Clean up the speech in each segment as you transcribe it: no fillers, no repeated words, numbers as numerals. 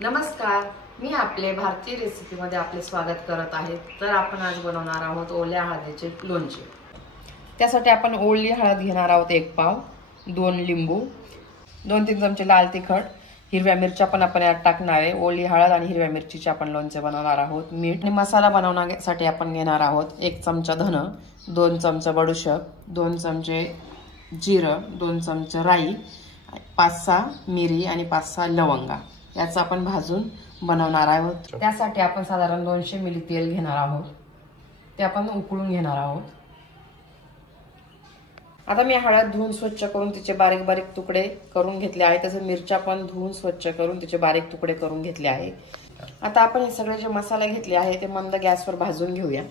नमस्कार, मी आपले भारतीय रेसिपीमध्ये आपले स्वागत करत आहे। तर आपण आज बनवणार आहोत ओल्या हळदीचे लोणचे। त्यासाठी आपण ओली हळद घेणार आहोत 1 पाव, 2 लिंबू, 2-3 चमचे लाल तिखट, हिरव्या मिरच्या पण आपण यात टाकणार आहे। ओली हळद आणि हिरव्या मिरचीचे आपण लोणचे बनवणार आहोत। मीठ आणि मसाला बनवण्यासाठी आपण घेणार आहोत 1 चमचा धन, 2 चमचे बडीशेप, 2 चमचे जिरं, 2 चमचे राई, 5-6 मिरी आणि 5-6 लवंगा याचा आपण भाजून बनवणार आहोत। त्यासाठी आपण साधारण 200 मिली तेल घेणार आहोत। ते आपण उकळून घेणार आहोत। आता मी हळद धुवून स्वच्छ करून तिचे बारीक बारीक तुकडे करून घेतले आहे। तसेच मिरच्या पण धुवून स्वच्छ करून तिचे बारीक तुकडे करून घेतले आहे। आता आपण हे सगळे जे मसाले घेतले आहे ते मंद गॅसवर भाजून घेऊया।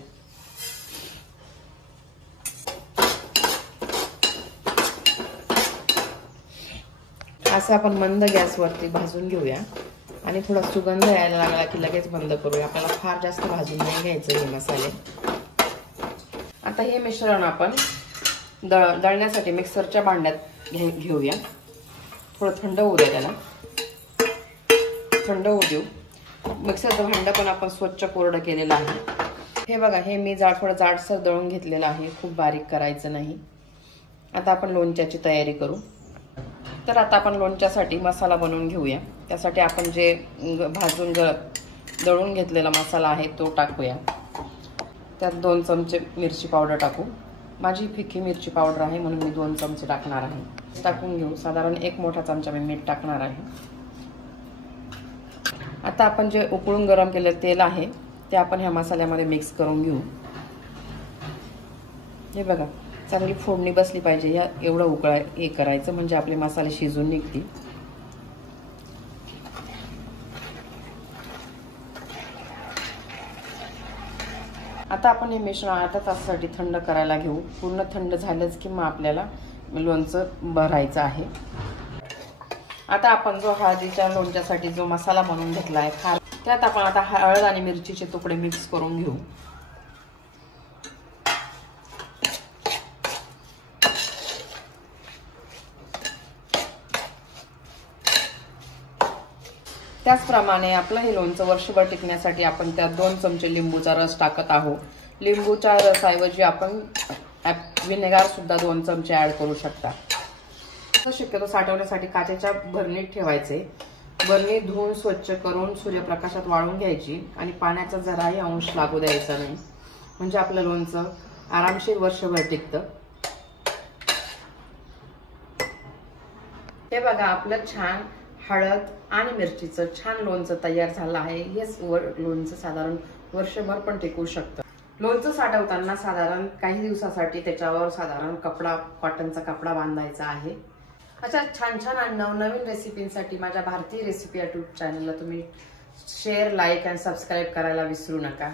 असे आपण मंद गॅसवरती भाजून घेऊया आणि थोडा सुगंध यायला लागला की लगेच बंद करूया। आपल्याला फार जास्त भाजून नाही घ्यायचे हे मसाले। आता हे मिश्रण आपण दळण्यासाठी मिक्सरच्या भांड्यात घेऊया। थोडं थंड होऊ द्या त्याला, थंड होऊ देऊ। मिक्सरचं भांडं पण आपण स्वच्छ कोरडं केलेलं आहे। हे बघा, हे मी थोडं जाडसर दळून घेतलेलं आहे, खूप बारीक करायचं नाही। आता आपण लोणच्याची तयारी करू। तर आता आपण लोणच्यासाठी मसाला बनवून घेऊया। त्यासाठी आपण जे भाजून दळून घेतलेला मसाला आहे तो टाकूया। त्यात 2 चमचे मिरची पावडर टाकू। माझी फिक्की मिरची पावडर आहे म्हणून मी 2 चमचे टाकणार आहे। टाकून घेऊ। साधारण 1 मोठा चमचा मी मीठ टाकणार आहे। आता आपण जे उकळून गरम केलेले तेल आहे ते आपण ह्या मसाल्यामध्ये मिक्स करून घेऊ। हे बघा, चांगली फोडणी बसली पाहिजे। या एवढं हे करायचं म्हणजे आपले मसाले शिजून निघतील। आता आपण हे मिश्रण अर्धा तासासाठी थंड करायला घेऊ। पूर्ण थंड झालंच की मग आपल्याला लोणचं भरायचं आहे। आता आपण जो हळदीच्या लोणच्यासाठी जो मसाला बनवून घेतला आहे त्यात आपण आता हळद आणि मिरचीचे तुकडे मिक्स करून घेऊ। त्याचप्रमाणे आपलं हे लोणचं वर्षभर टिकण्यासाठी आपण त्यात 2 चमचे लिंबूचा रस टाकत आहोत। लिंबूच्या रसाऐवजी आपण विनेगर सुद्धा 2 चमचे ऍड करू शकता। शक्यतो साठवण्यासाठी काचेच्या भरणीत ठेवायचे। भरणी धुवून स्वच्छ करून सूर्यप्रकाशात वाळवून घ्यायची आणि पाण्याचा जराही अंश लागू द्यायचा नाही, म्हणजे आपलं लोणचं आरामशीर वर्षभर टिकतं। हे बघा, आपलं छान हळद आणि मिरचीचं छान लोणचं तयार झालं आहे। हेच लोणचं साधारण वर्षभर पण टिकू शकतं। लोणचं साठवताना साधारण काही दिवसासाठी त्याच्यावर साधारण कॉटनचा कपडा बांधायचा आहे। अशा छान छान आणि नवनवीन रेसिपींसाठी माझ्या भारतीय रेसिपी यूट्यूब चॅनलला तुम्ही शेअर, लाईक आणि सबस्क्राईब करायला विसरू नका।